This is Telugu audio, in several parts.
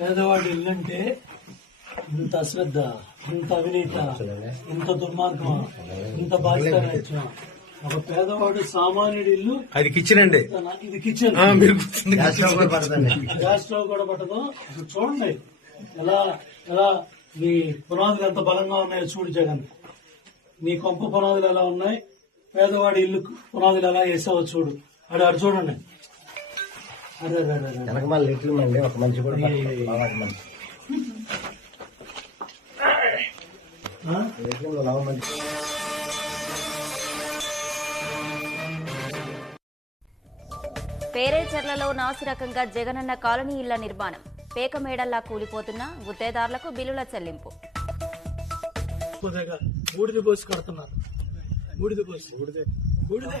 పేదవాడి ఇల్లంటే ఇంత అశ్రద్ధ ఇంత అవినీత ఇంత దుర్మార్గం ఇంత బాధ్యత ఒక పేదవాడు సామాన్యుడి ఇల్లు అది కిచెన్ అండి. ఇది కిచెన్ ఆ, మీరు కూర్చుంది గ్యాస్ స్టవ్ కూడా పట్టదు. చూడండి. ఎలా ఎలా మీ పునాదులు ఎంత బలంగా ఉన్నాయో చూడు జగన్. నీ కొంప పునాదులు ఎలా ఉన్నాయి? పేదవాడి ఇల్లు పునాదులు ఎలా వేసావో చూడు. అడు అడు చూడండి. వెనక మళ్ళీ లిటిల్ మండి ఒక మనిషి కూడా? లిటిల్ లవ పేరేచర్లలో నాసిరకంగా జగనన్న కాలనీ ఇళ్ళ నిర్మాణం పేకమేడల్లా కూలిపోతున్న గుత్తేదారులకు బిల్లుల చెల్లింపు బూడిద పోసి కడుతున్నారు బూడిద పోసి బూడిదే బూడిదే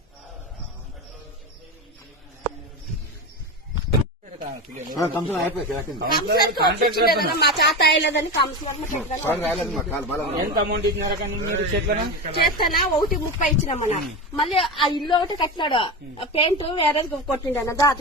మా చేత అయ్యలేదని కౌన్సిలర్ ఎంత అమౌంట్ ఇచ్చినారా కానీ మీరు చేతులను? చేస్తానా ఒకటి ముప్పై ఇచ్చినామన్నా మళ్ళీ ఆ ఇల్లు ఒకటి కట్టినాడు. పెయింట్ వేరే కొట్టిండన్న దాత